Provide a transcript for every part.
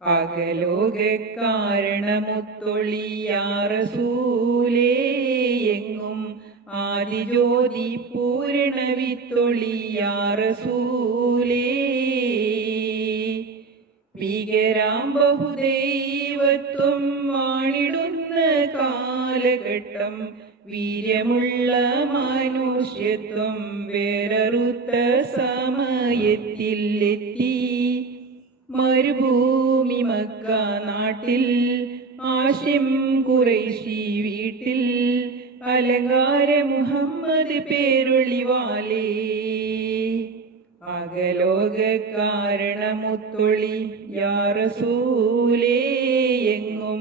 അകലോക കാരണമുത്തൊളിയാറസൂലേ എങ്ങും ആദിജ്യോതി പൂരണവിത്തൊളിയാറസൂലേ ഭീകരാം ബഹുദൈവത്വം വാണിടുന്ന കാലഘട്ടം വീര്യമുള്ള മനുഷ്യത്വം വേററുത്ത സമയത്തിൽ എത്തി മരുഭൂമി മക്ക നാട്ടിൽ ആശിം ഖുറൈശി വീട്ടിൽ അലങ്കാര മുഹമ്മദ് പേരൊളിവാലേ അകലോക കാരണമുത്തൊളി യാ റസൂലേ എങ്ങും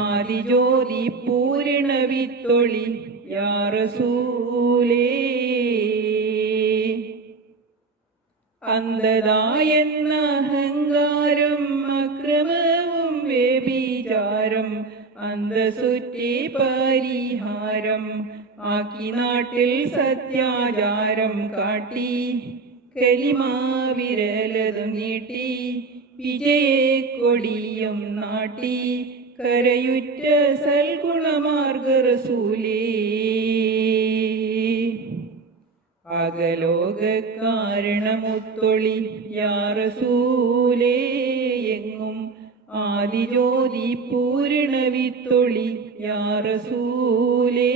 ആദിജ്യോതി പൂരണവിത്തൊളി യാ റസൂലേ അന്ധതായെന്ന അഹങ്കാരം അക്രമവും വ്യഭിചാരം അന്തസുറ്റി പരിഹാരം ആക്കി നാട്ടിൽ സത്യാചാരം കാട്ടി കലിമാവിരലതും നീട്ടി വിജയക്കൊടിയും നാട്ടി കരയുറ്റ സൽഗുണമാർഗ റസൂലേ അകലോക കാരണമുത്തൊളി യാ റസൂലേ എങ്ങും ആദിജ്യോതി പൂരണവിത്തൊളി യാ റസൂലേ